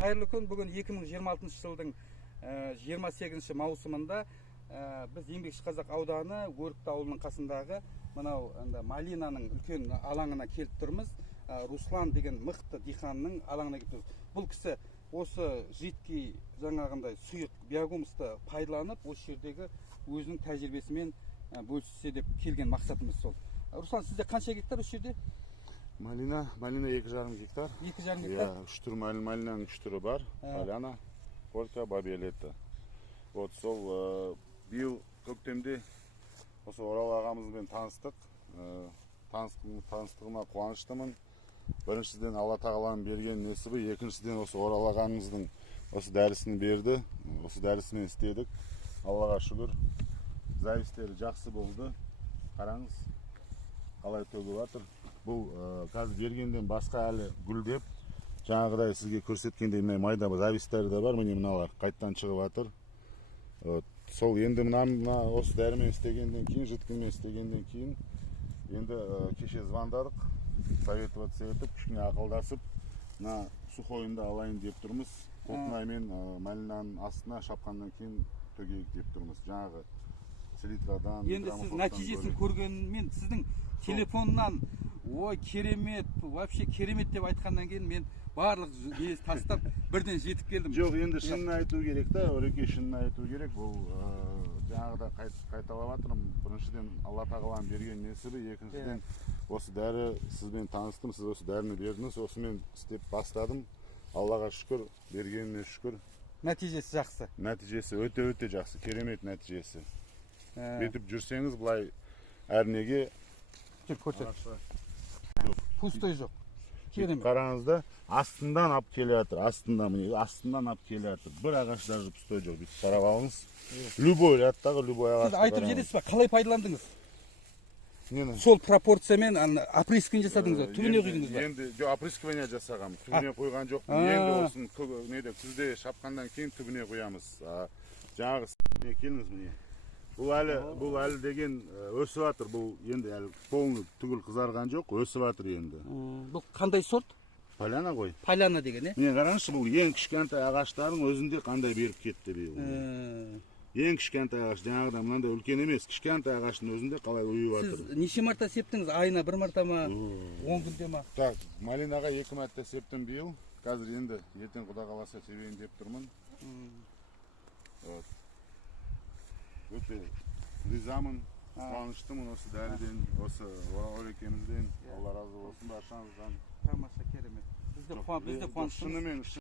Қайырлы күн. Бүгін 2026 жылдың 28 маусымында біз Еңбекшіқазақ ауданы Өрікті ауылының қасындағы мынау малинаның үлкен алаңына келіп тұрмыз. Руслан деген мықты диқанның алаңына келіп тұрмыз. Бұл кісі осы жидкий жаңағындай сұйық биогумусты пайдаланып, осы жердегі өзінің тәжірибесімен бөліссе деп келген мақсатымыз сол. Руслан, сізде қанша гектар осы жерде? Малина 2,5 гектар. 2,5 гектар? Үш түр малинаның үш түрі бар. Поляна, полька, бабиелета. Вот сол биыл көктемде осы Орал ағамызбен таныстық. Таныстығыма қуаныштымын. Біріншіден Алла тағаланың берген несібі, екіншіден осы Орал ағамыздың осы дәрісін берді. Осы дәрісімен істедік. Аллаға шүкір. Завистері жақсы болды. Қараңыз, қалай төгіп жатыр. Бұл қазір бергенден басқа әлі гүлдеп, жаңағыдай сізге көрсеткендей майда завистері де бар, міне мыналар қайттан шығып жатыр. Сол енді мына осы дәрімен істегенден кейін, жидкиймен істегенден кейін, енді кеше звондадық, советоваться етіп, кішкене ақылдасып, мына сухойында алайын деп тұрмыз. Қолтынаймен малинаның астына шапқаннан кейін төгейік деп тұрмыз. Жаңағы селитрадан. Енді сіз нәтижесін көргенмен сіздің телефоннан ой керемет, вообще керемет деп айтқаннан кейін мен барлық тастап бірден жетіп келдім. Жоқ, енді шынын айту керек та, Өреке, шынын айту керек. Бұл жаңағыда қайталап жатырмын. Біріншіден Алла тағаланың берген несібі, екіншіден осы дәрі сізбен таныстым, сіз осы дәріні бердіңіз, осымен істеп бастадым. Аллаға шүкір, бергеніне шүкір. Нәтижесі жақсы. Нәтижесі өте жақсы, керемет нәтижесі. Бетіп жүрсеңіз, бұлай әрнеге пустой жоқ. Керемет. Қараңызда астындан ап келе жатыр, астындан ап келе жатыр. Бір ағаш даже пустой жоқ. Бүйтіп қарап алыңыз. Любой рядтағы любой ағаш. Сіз айтып жібересіз бе, қалай пайдаландыңыз? Нені? Сол пропорциямен опрыскивание жасадыңыз ба? Түбіне құйдыңыз ба? Енді опрыскивание жасағам. Түбіне қойған жоқпын. Енді осын күзде шапқандан кейін түбіне қоямыз. Жаңағы келіңіз міне. Бұл әлі деген өсіп жатыр. Бұл енді әлі полный түгіл қызарған жоқ, өсіп жатыр енді. Бұл қандай сорт? Поляна ғой. Поляна деген, Міне қараңызшы, бұл ең кішкентай ағаштардың өзінде қандай беріп кетті биыл. Ең кішкентай ағаш, жаңағыда мынандай үлкен емес, кішкентай ағаштың өзінде қалай ұйып жатыр. Сіз неше марта септіңіз? Айына бір марта ма? 10 күнде ма? Так, малинаға 2 марта септім биыл. Қазір енді ертең Құда қаласа себейін деп тұрмын. Өте ризамын, қуаныштымын осы дәріден, осы Өрекемізден. Алла разы болсын баршаңыздан. Тамаша, керемет. Бізде қуаныштымыз.